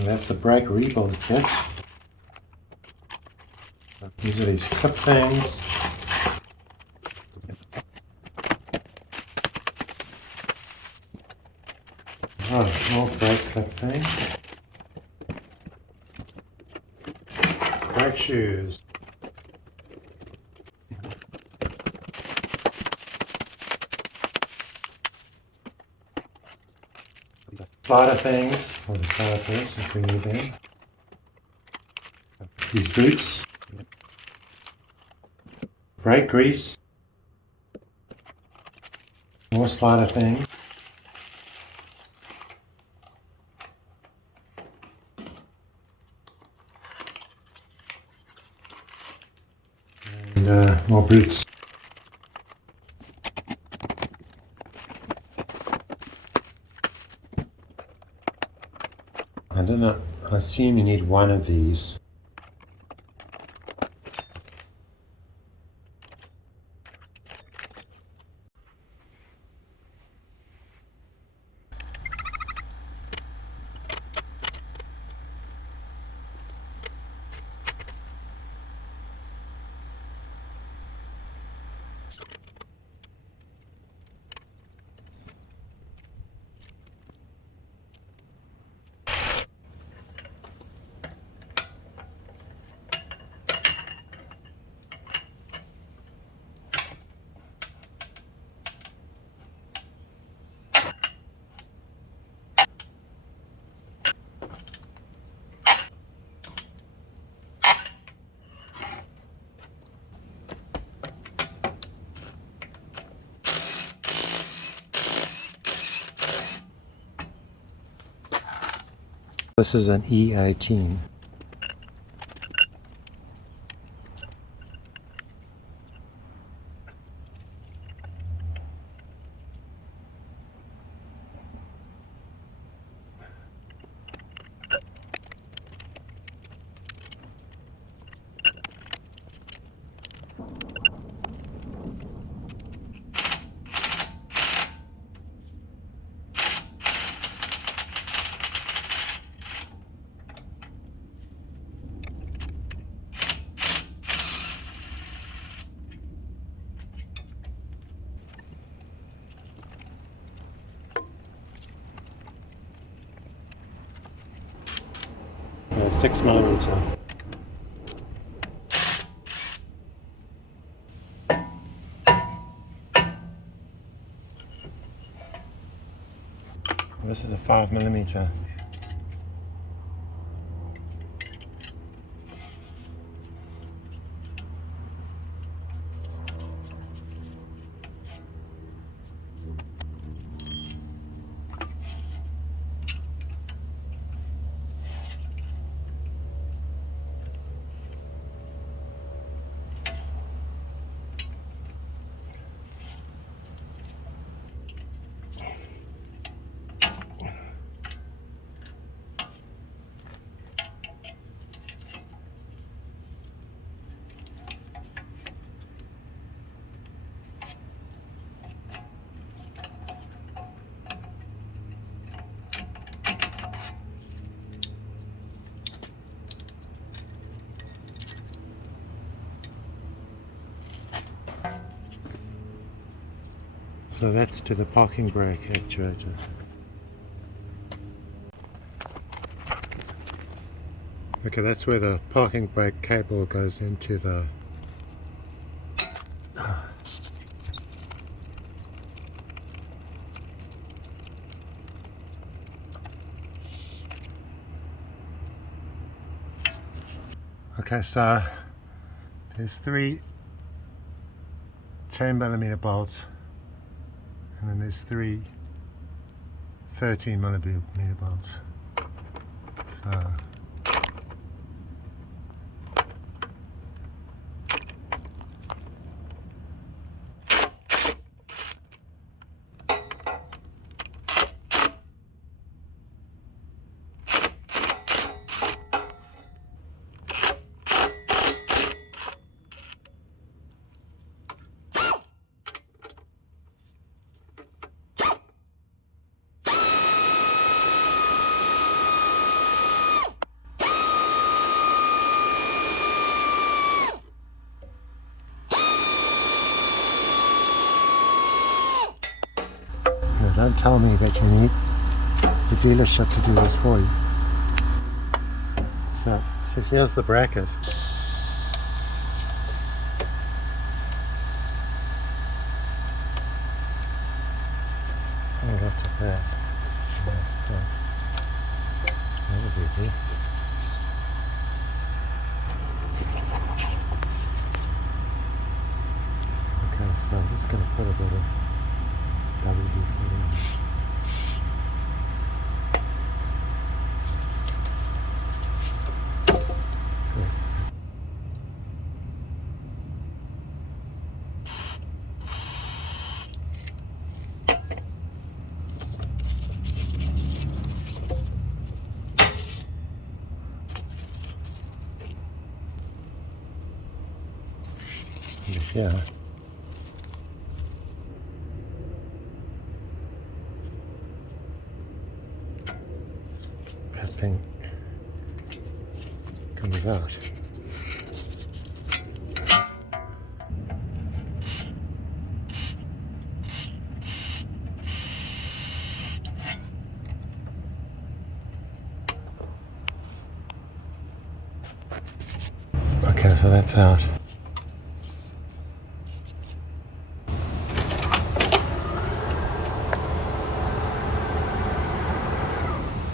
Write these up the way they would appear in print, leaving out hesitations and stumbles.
And that's a brake rebuild kit. These are these clip things. Oh, more brake clip things. Brake shoes. Slider things for the calipers if we need them. These boots. Brake grease. More slider things. And more boots. I don't know, I assume you need one of these. This is an E18. A 6mm. This is a 5mm. So that's to the parking brake actuator. Okay, that's where the parking brake cable goes into the Okay, so there's three 10mm bolts, and then there's three 13mm bolts. So don't tell me that you need the dealership to do this for you. So here's the bracket. I'll have to that. That was easy. Okay, so I'm just going to put a bit of WD-40. Yeah. That thing comes out. Okay, so that's out.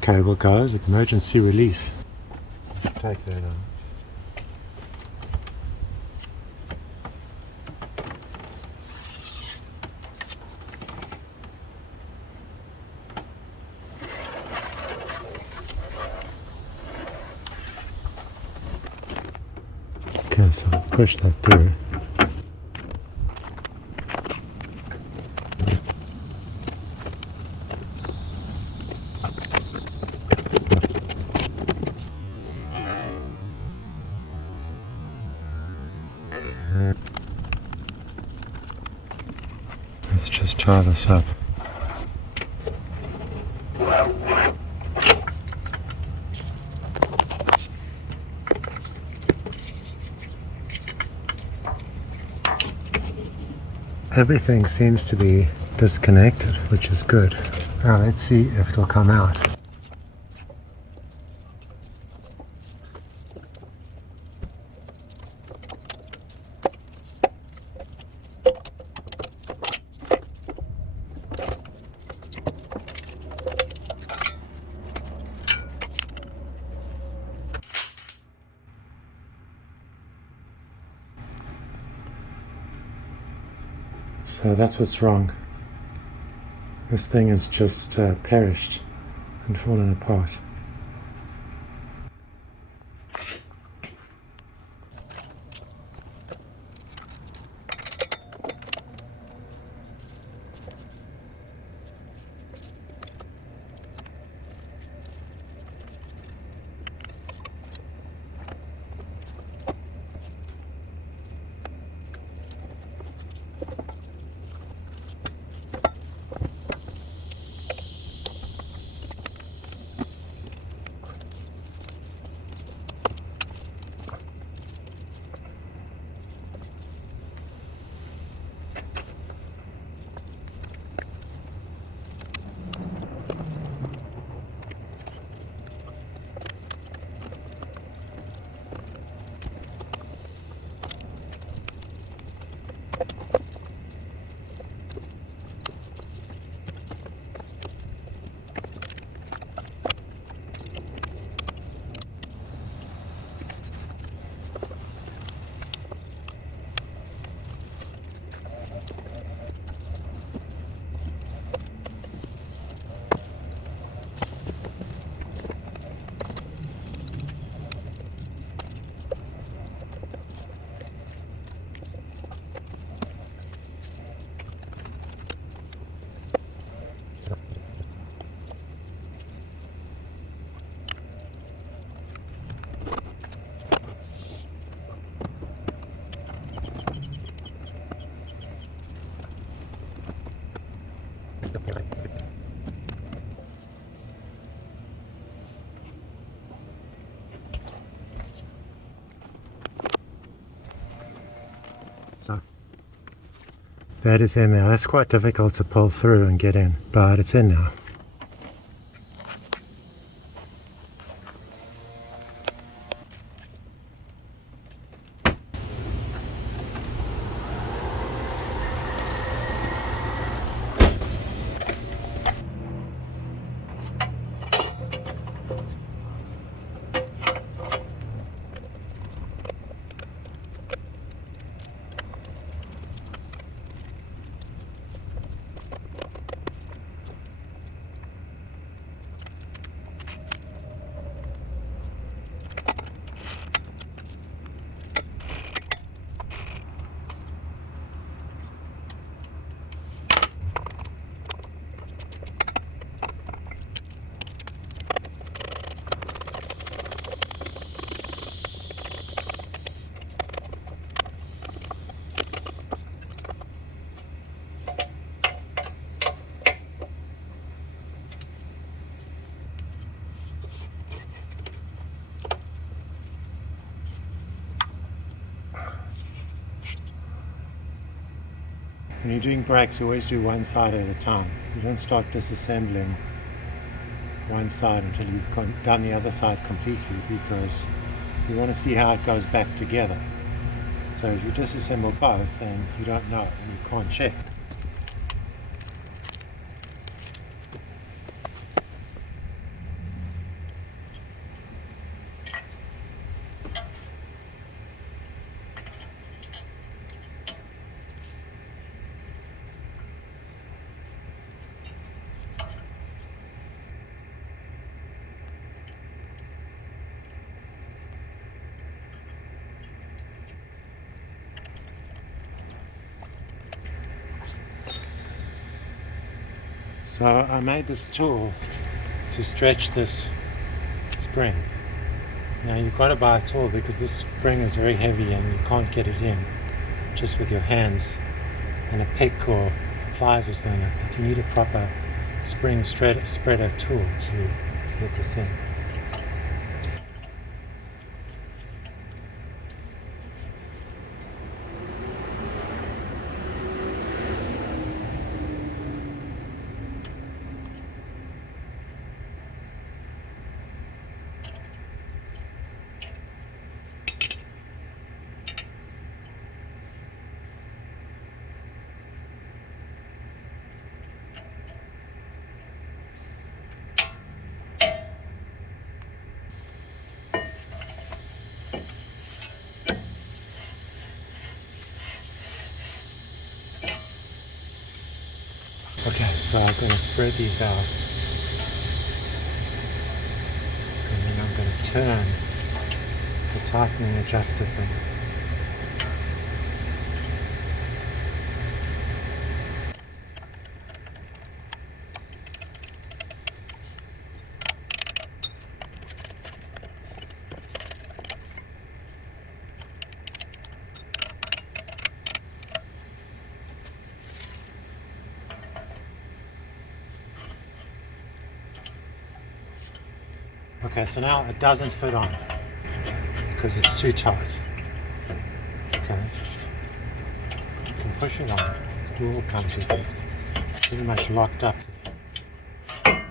Cable goes, emergency release. Take that out. Okay, so let's push that through. Let's just tie this up. Everything seems to be disconnected, which is good. Now let's see if it'll come out. So that's what's wrong. This thing has just perished and fallen apart. So That is in there. That's quite difficult to pull through and get in, but it's in now. When you're doing brakes, you always do one side at a time. You don't start disassembling one side until you've done the other side completely, because you want to see how it goes back together. So if you disassemble both, then you don't know and you can't check. So I made this tool to stretch this spring. Now you've got to buy a tool because this spring is very heavy and you can't get it in just with your hands and a pick or pliers or something like that. You need a proper spring spreader tool to get this in. Okay, so I'm going to spread these out, and then I'm going to turn the tightening adjuster thing. Okay, so now it doesn't fit on because it's too tight. Okay, you can push it on. It all comes with it. It's pretty much locked up.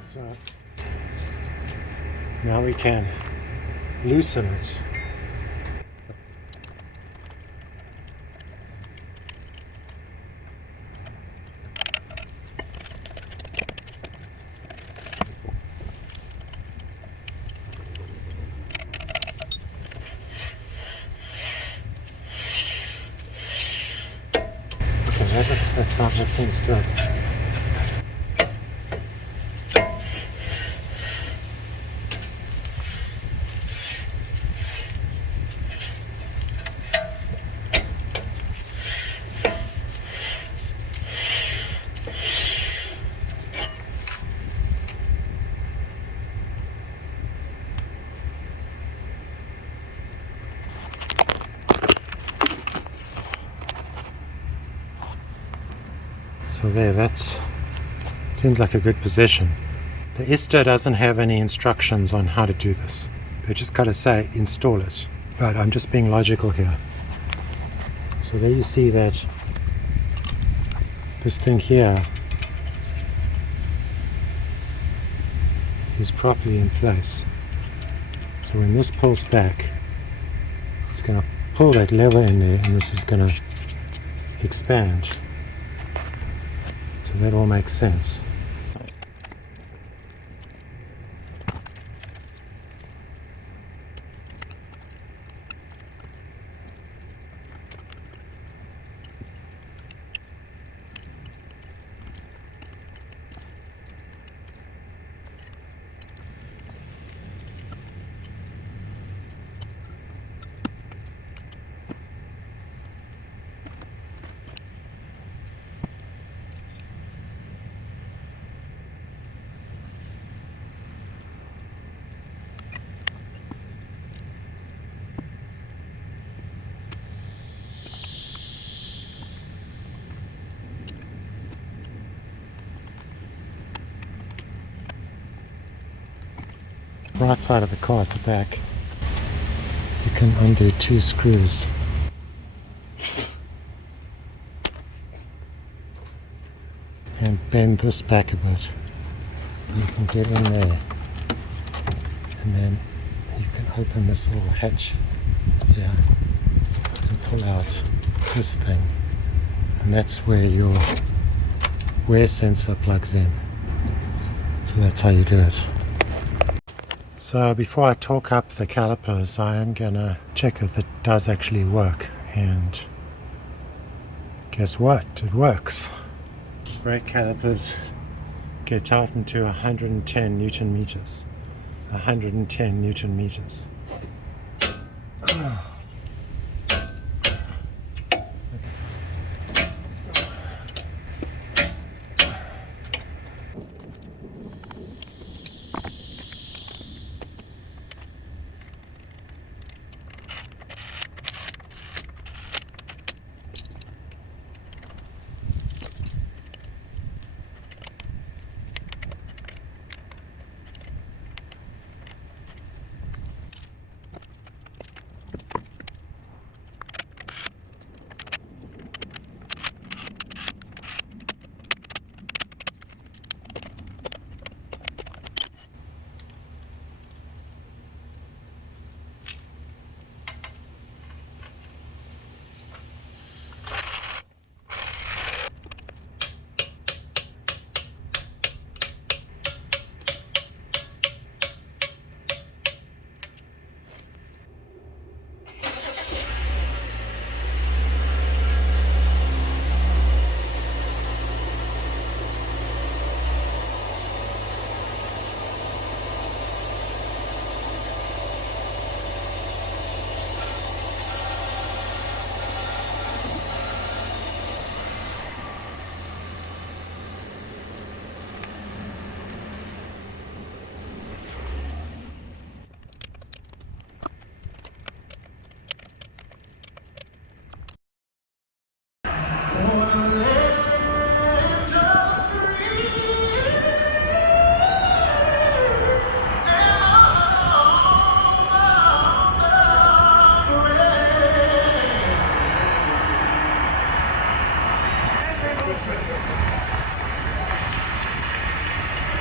So now we can loosen it. That seems good. So there, that seems like a good position. The Ester doesn't have any instructions on how to do this. They just gotta say install it. But I'm just being logical here. So there you see that this thing here is properly in place. So when this pulls back, it's going to pull that lever in there, and this is going to expand. So that all makes sense. Right side of the car at the back, you can undo 2 screws. And bend this back a bit. And you can get in there. And then you can open this little hatch here and pull out this thing. And that's where your wear sensor plugs in. So that's how you do it. So before I torque up the calipers, I am going to check if it does actually work. And guess what? It works. Brake calipers get tightened to 110 Newton meters. 110 Newton meters.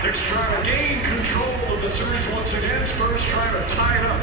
It's trying to gain control of the series once again. Spurs trying to tie it up.